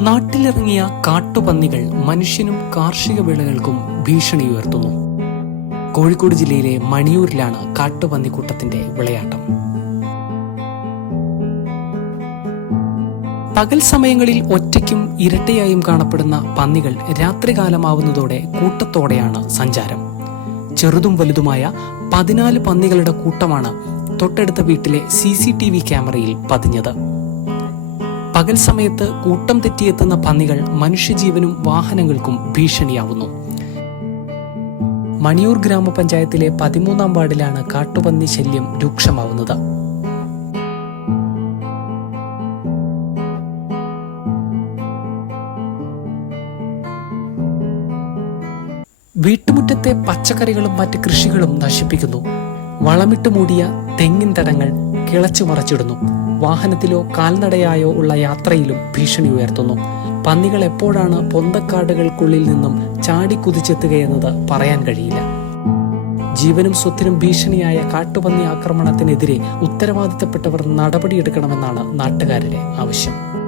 നാട്ടിലിറങ്ങിയ കാട്ടുപന്നികൾ മനുഷ്യനും കാർഷിക വിളകൾക്കും ഭീഷണി ഉയർത്തുന്നു. കോഴിക്കോട് ജില്ലയിലെ മണിയൂരിലാണ് കാട്ടുപന്നിക്കൂട്ടത്തിന്റെ വിളയാട്ടം. പകൽ സമയങ്ങളിൽ ഒറ്റയ്ക്കും ഇരട്ടയായും കാണപ്പെടുന്ന പന്നികൾ രാത്രികാലമാവുന്നതോടെ കൂട്ടത്തോടെയാണ് സഞ്ചാരം. ചെറുതും വലുതുമായ പതിനാല് പന്നികളുടെ കൂട്ടമാണ് തൊട്ടടുത്ത വീട്ടിലെ സി സി ടി വി ക്യാമറയിൽ പതിഞ്ഞത്. പകൽ സമയത്ത് കൂട്ടം തെറ്റിയെത്തുന്ന പന്നികൾ മനുഷ്യജീവനും വാഹനങ്ങൾക്കും ഭീഷണിയാവുന്നു. മണിയൂർ ഗ്രാമപഞ്ചായത്തിലെ പതിമൂന്നാം വാർഡിലാണ് കാട്ടുപന്നി ശല്യം രൂക്ഷമാവുന്നത്. വീട്ടുമുറ്റത്തെ പച്ചക്കറികളും മറ്റ് കൃഷികളും നശിപ്പിക്കുന്നു. വളമിട്ട് മൂടിയ തെങ്ങിൻ തടങ്ങൾ കിളച്ചു മറച്ചിടുന്നു വാഹനത്തിലോ കാൽനടയായോ ഉള്ള യാത്രയിലും ഭീഷണി ഉയർത്തുന്നു. പന്നികൾ എപ്പോഴാണ് പൊന്തക്കാടുകൾക്കുള്ളിൽ നിന്നും ചാടി കുതിച്ചെത്തുകയെന്നത് പറയാൻ കഴിയില്ല. ജീവനും സ്വത്തിനും ഭീഷണിയായ കാട്ടുപന്നി ആക്രമണത്തിനെതിരെ ഉത്തരവാദിത്തപ്പെട്ടവർ നടപടിയെടുക്കണമെന്നാണ് നാട്ടുകാരുടെ ആവശ്യം.